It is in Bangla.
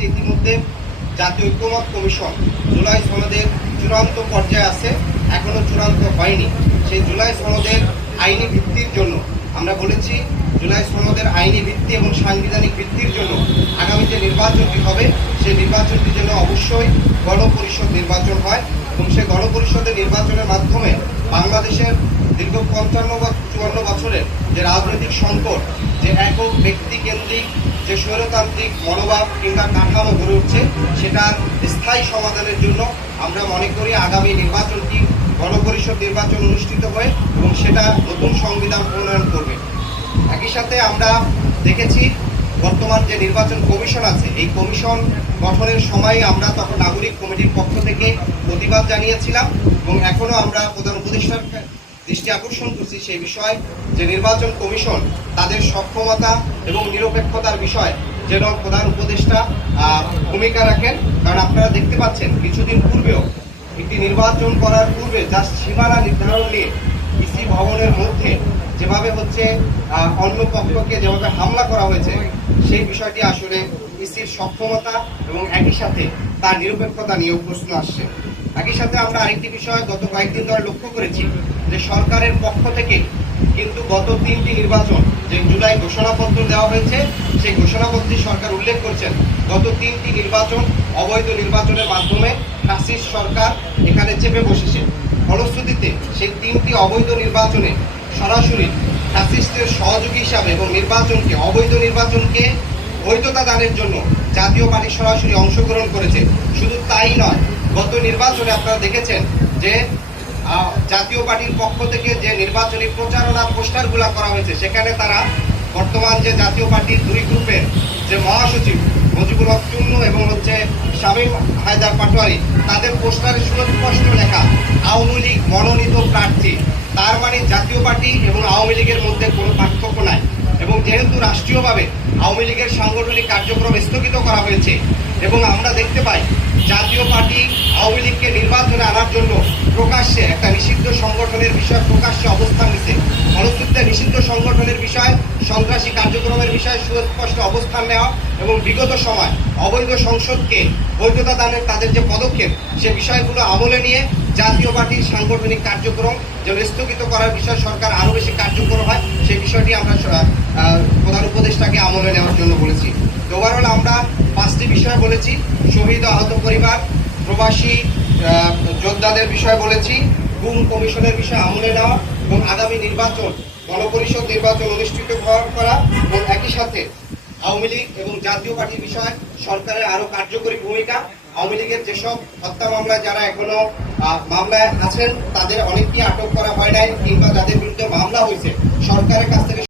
যে ইতিমধ্যে জাতীয় ঐক্যমত কমিশন জুলাই সনদের চূড়ান্ত পর্যায়ে আছে, এখনো চূড়ান্ত হয়নি। সেই জুলাই সনদের আইনি ভিত্তির জন্য আমরা বলেছি, জুলাই সনদের আইনি ভিত্তি এবং সাংবিধানিক ভিত্তির জন্য আগামী যে নির্বাচনটি হবে সেই নির্বাচনটির জন্য অবশ্যই গণপরিষদ নির্বাচন হয় এবং সেই গণপরিষদের নির্বাচনের মাধ্যমে বাংলাদেশের দীর্ঘ 55-54 বছরের যে রাজনৈতিক সংকট, যে একক ব্যক্তি কেন্দ্রিক যে স্বৈরতান্ত্রিক মনোভাব কিংবা কাঠামো গড়ে উঠছে, সেটার স্থায়ী সমাধানের জন্য আমরা মনে করি আগামী নির্বাচনটি গণপরিষদ নির্বাচন অনুষ্ঠিত হয়ে এবং সেটা নতুন সংবিধান প্রণয়ন করবে। একই সাথে আমরা দেখেছি বর্তমান যে নির্বাচন কমিশন আছে, এই কমিশন গঠনের সময় আমরা তখন নাগরিক কমিটির পক্ষ থেকে প্রতিবাদ জানিয়েছিলাম এবং এখনো আমরা প্রধান উপদেষ্টার দৃষ্টি আকর্ষণ করছি সেই বিষয় যে নির্বাচন কমিশন তাদের সক্ষমতা এবং নিরপেক্ষতার বিষয় যেন প্রধান উপদেষ্টা ভূমিকা রাখেন। কারণ আপনারা দেখতে পাচ্ছেন কিছুদিন পূর্বেও একটি নির্বাচন করার পূর্বে যার সীমানা নির্ধারণ নিয়ে ইসি ভবনের মধ্যে যেভাবে হচ্ছে অন্য পক্ষকে যেভাবে হামলা করা হয়েছে, সেই বিষয়টি আসলে ইসির সক্ষমতা এবং একই সাথে তার নিরপেক্ষতা নিয়েও প্রশ্ন আসছে। একই সাথে আমরা আরেকটি বিষয় গত কয়েকদিন ধরে লক্ষ্য করেছি যে সরকারের পক্ষ থেকে কিন্তু গত 3টি নির্বাচন যে জুলাই ঘোষণাপত্র দেওয়া হয়েছে, সেই ঘোষণাপত্রে সরকার উল্লেখ করছেন গত 3টি নির্বাচন অবৈধ নির্বাচনের মাধ্যমে ফ্যাসিস্ট সরকার এখানে চেপে বসেছে। ফলশ্রুতিতে সেই 3টি অবৈধ নির্বাচনে সরাসরি ফ্যাসিস্টের সহযোগী হিসাবে এবং নির্বাচনকে অবৈধ নির্বাচনকে বৈধতা দানের জন্য জাতীয় পার্টি সরাসরি অংশগ্রহণ করেছে। শুধু তাই নয়, গত নির্বাচনে আপনারা দেখেছেন যে জাতীয় পার্টির পক্ষ থেকে যে নির্বাচনী প্রচারণা পোস্টারগুলো করা হয়েছে, সেখানে তারা বর্তমান যে জাতীয় পার্টির দুই গ্রুপের যে মহাসচিব মুজিবুর হক চুন্নু এবং হচ্ছে শামীম হায়দার পাটোয়ারি, তাদের পোস্টারে সুস্পষ্ট লেখা আওয়ামী লীগ মনোনীত প্রার্থী। তার মানে জাতীয় পার্টি এবং আওয়ামী লীগের মধ্যে কোনো পার্থক্য নাই। এবং যেহেতু রাষ্ট্রীয়ভাবে আওয়ামী লীগের সাংগঠনিক কার্যক্রম স্থগিত করা হয়েছে এবং আমরা দেখতে পাই জাতীয় পার্টি আওয়ামী লীগকে নির্বাচনে আনার জন্য প্রকাশ্যে একটা নিষিদ্ধ সংগঠনের বিষয়ে প্রকাশ্যে অবস্থান নিচ্ছে। ফলশ্রুতিতে নিষিদ্ধ সংগঠনের বিষয়, সন্ত্রাসী কার্যক্রমের বিষয়ে সুস্পষ্ট অবস্থান নেওয়া এবং বিগত সময় অবৈধ সংসদকে বৈধতা দানের তাদের যে পদক্ষেপ, সে বিষয়গুলো আমলে নিয়ে জাতীয় পার্টির সাংগঠনিক কার্যক্রম যেন স্থগিত করার বিষয় সরকার আরও বেশি কার্যকর হয়, সেই বিষয়টি আমরা প্রধান উপদেষ্টাকে আমলে নেওয়ার জন্য বলেছি। তো ওভারঅল আমরা 5টি বিষয় বলেছি, শহীদ আহত পরিবার, প্রবাসী যোদ্ধাদের বিষয় বলেছি, গুম কমিশনের বিষয় আমলে নেওয়া এবং আগামী নির্বাচন গণপরিষদ নির্বাচন অনুষ্ঠিত করা এবং একই সাথে আওয়ামী লীগ এবং জাতীয় পার্টির বিষয় সরকারের আরও কার্যকরী ভূমিকা। আওয়ামী লীগের যেসব হত্যা মামলায় যারা এখনো মামলায় আছেন তাদের অনেককে আটক করা হয় নাই কিংবা যাদের